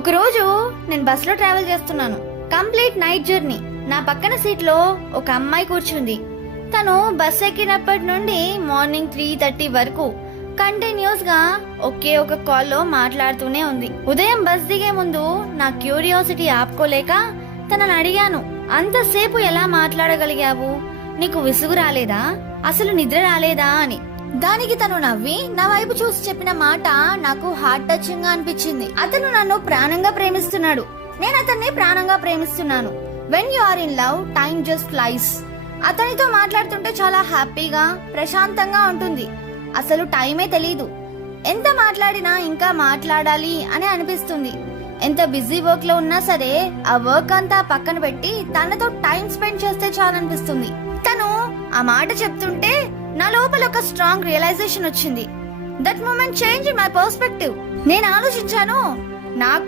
ఒకరోజు నేను బస్సులో ట్రావెల్ చేస్తున్నాను. Complete night journey. నా పక్కన సీట్లో ఒక అమ్మాయి కూర్చుంది. తను బస్ ఎక్కినప్పటి నుండి మార్నింగ్ 3:30 వరకు కంటిన్యూస్ గా ఒకే ఒక కాల్లో మాట్లాడుతూనే ఉంది. ఉదయం బస్ దిగే ముందు నా క్యూరియాసిటీ ఆపుకోలేక తనని అడిగాను, అంతసేపు ఎలా మాట్లాడగలిగావు? నీకు విసుగు రాలేదా? అసలు నిద్ర రాలేదా అని. దానికి తను నవ్వి నా వైపు చూసి చెప్పిన మాట నాకు హార్ట్ టచింగ్ గా అనిపించింది. అతను నన్ను ప్రాణంగా ప్రేమిస్తున్నాడు, నేను అతన్ని ప్రాణంగా ప్రేమిస్తున్నాను. When you are in love, time just flies. అతనితో మాట్లాడుతుంటే చాలా హ్యాపీగా, ప్రశాంతంగా ఉంటుంది. అసలు టైమే తెలీదు. ఎంత మాట్లాడినా ఇంకా మాట్లాడాలి అని అనిపిస్తుంది. ఎంత బిజీ వర్క్ లో ఉన్నా సరే ఆ వర్క్ అంతా పక్కన పెట్టి తనతో టైం స్పెండ్ చేస్తే చాలనిపిస్తుంది. తను ఆ మాట చెప్తుంటే నా లోపల ఒక స్ట్రాంగ్ రియలైజేషన్ వచ్చింది. That moment change my perspective. నేను ఆలోచించాను, నాకు